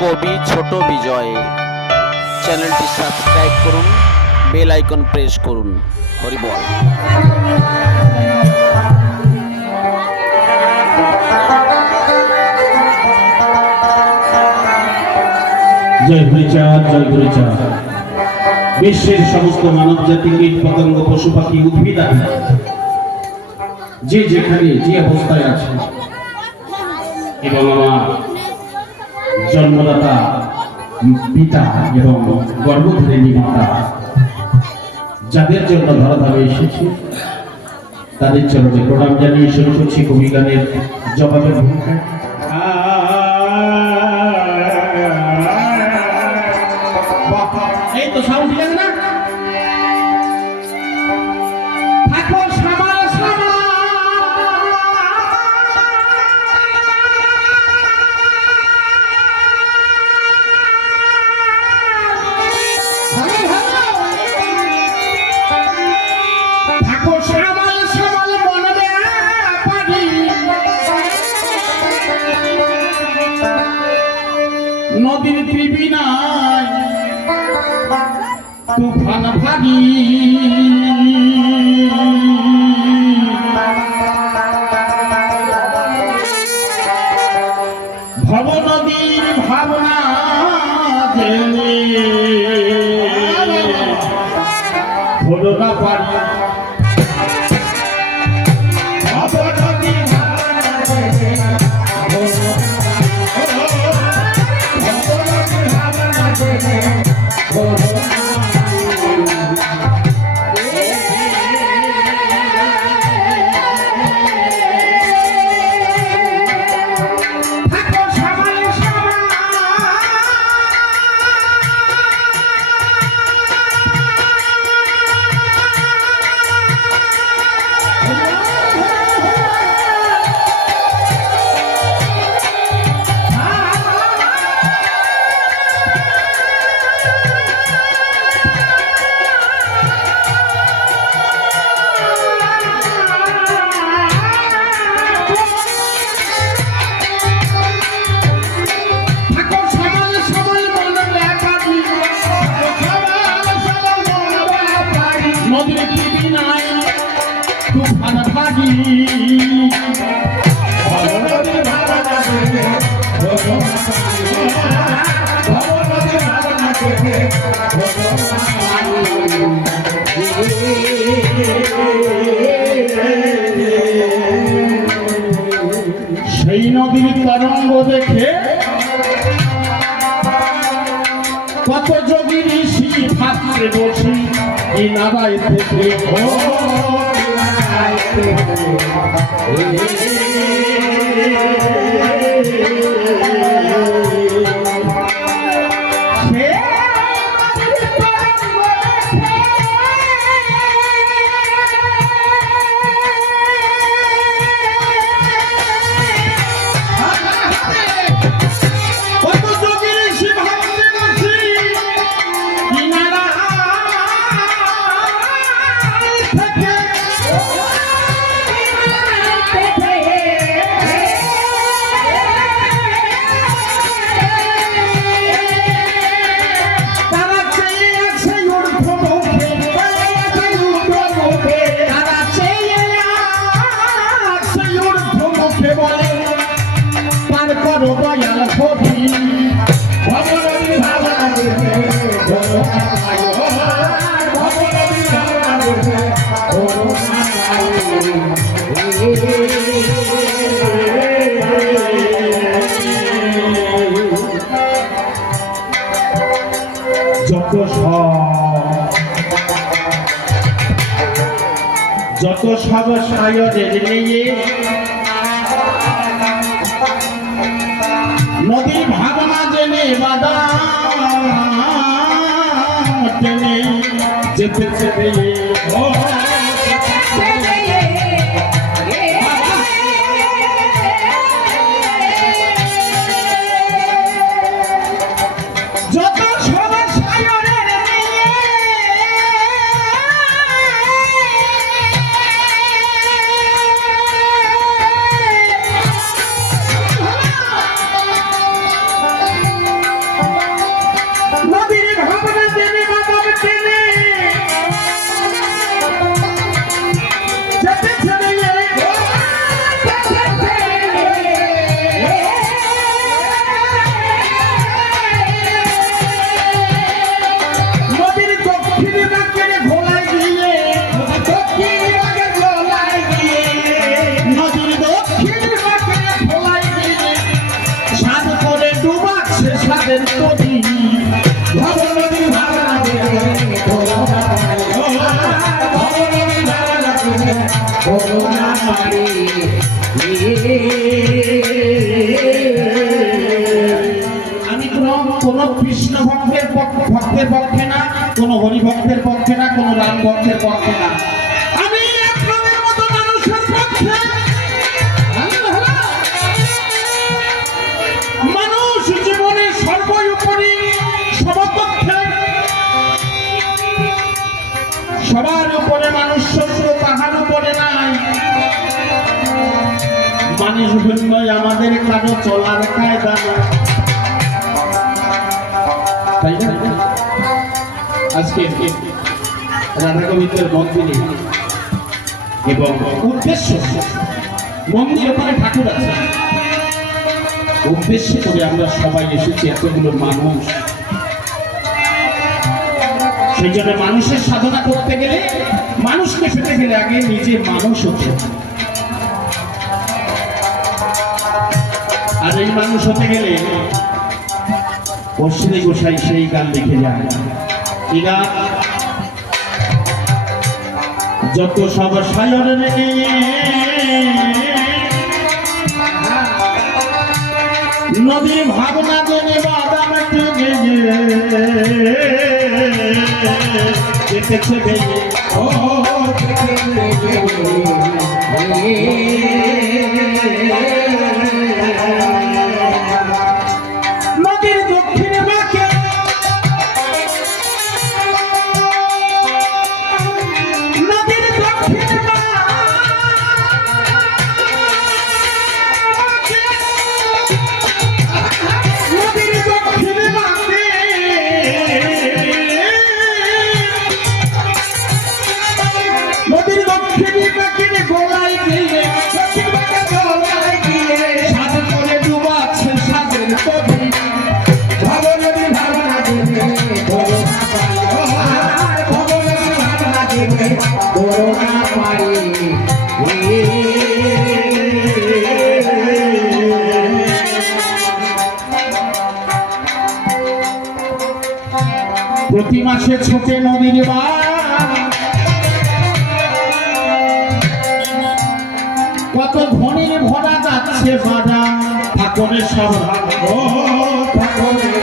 কবি ছোট বিজয়। চ্যানেলটি সাবস্ক্রাইব করুন, বেল আইকন প্রেস করুন। হরিবল জয় হরিচাঁদ জয় হরিচাঁদ। বিশ্বের সমস্ত মানব জাতি কীট পতঙ্গ পশু পাখি উদ্ভিদ আদি। যে যেখানে, যে অবস্থায় আছে। এবং আমার জন্মদাতা, পিতা এবং গর্ভধারিণী মাতা যাদের জন্য ধরাধামে এসেছে, তাদের চরণে প্রণাম জানিয়ে শুরু করছি কবি গানের জবাবের ভূমিকায় এই তো সাউন্ড না? থাকো। তুফান ভাগি। সেই নদীর তরঙ্গ দেখে কত যোগী ঋষি থাকতে বসি এই নাগায় থেকে। ও নাগায় সায়নের নিয়ে নদী ভাবনা জেনে বাদা টেনে যেতে যেতে কোন কৃষ্ণ ভক্তের ভক্তের পক্ষে না, কোন হরি ভক্তের পক্ষে না, কোন রাম ভক্তের পক্ষে না। মানুষ জীবনে সর্বোপরি সর্বপক্ষে সবার উপরে মানুষ শত্রু, তাহার উপরে নাই। মানুষ হইল আমাদের কারও চলার কায়দা না তাই না? আজকে রাধা গোবিন্দের মন্দিরে এবং উদ্দেশ্য মন্দির ওখানে ঠাকুর আছে। উদ্দেশ্য করে আমরা সবাই এসেছি, এতগুলো মানুষ। সেই জন্য মানুষের সাধনা করতে গেলে মানুষকে পেতে গেলে আগে নিজে মানুষ হতে। আর এই মানুষ হতে গেলে অশ্বিনী গোসাই সেই গান লিখে যায়। এই যত সব সায়র রে নদী ভাবনা জেনে বাদাম নদীর প্রতি মাসে ছোটে নদীর বাঁধ। কত ধনির ভরা যাচ্ছে বাজা ঠাকুরের সব ঠাকুরের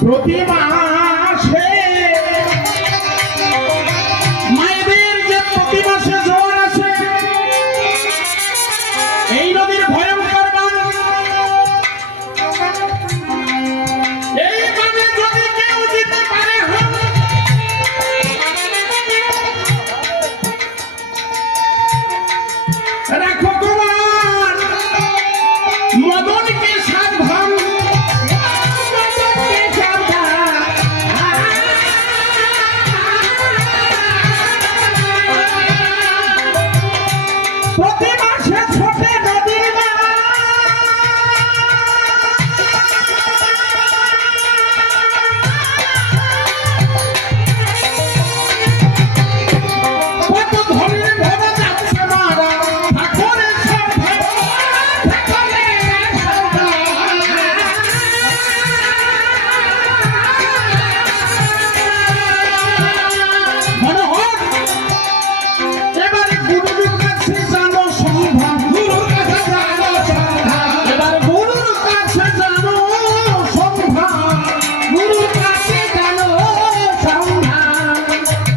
প্রতি মাসে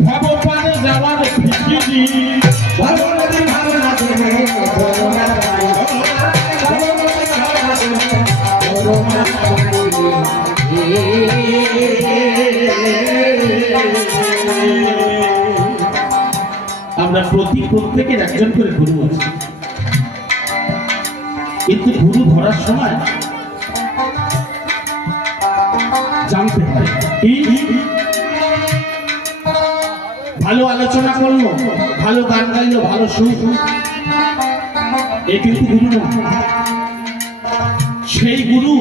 ভগবানে যাওয়ার করোনা আমরা প্রতি প্রত্যেকের একজন করে গুরু আছে। কিন্তু গুরু ধরার সময় জানতে হয় ভালো আলোচনা করল, ভালো গান গাইলো, ভালো কিন্তু গুরু না সেই গুরু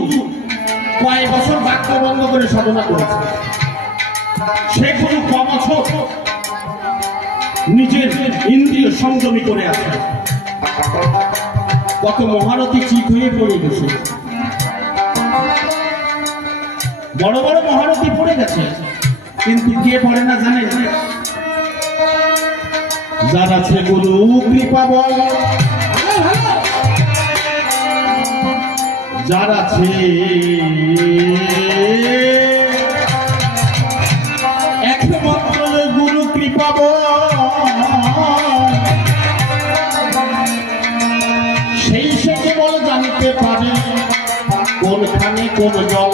কয়েক বছর বাক্য বন্ধ করে সাধনা করেছে। সে গুরু কম বছর নিজের ইন্দ্রিয় সংযমী করে আছে। কত মহারথী চিত হয়ে পড়ে গেছে। বড় বড় মহারথী পড়ে গেছে। কিন্তু কে পড়ে না জানে? যার আছে গুরু কৃপা বল। যার আছে একমাত্র গুরু কৃপা বল। সেই সে কেবল জানতে পারে কোনখানে কোন জল।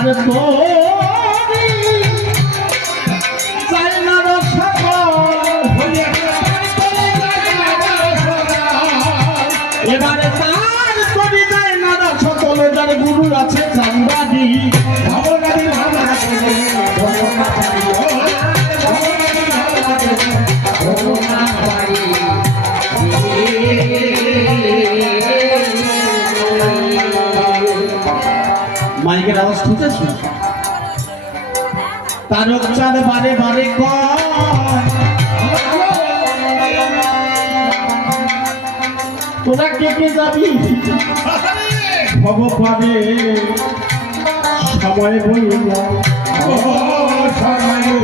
তার তরি মাইকের আওয়াজ ঠিক আছে? তারক চাঁদ বারে বারে তোরা কে কে যাবি? ভগবানে সময় বইয়া সময় তারক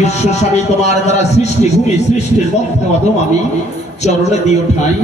বিশ্বস্বামী তোমার দ্বারা সৃষ্টি ভূমি সৃষ্টির মধ্যে অধম আমি চরণে দিও ঠাই।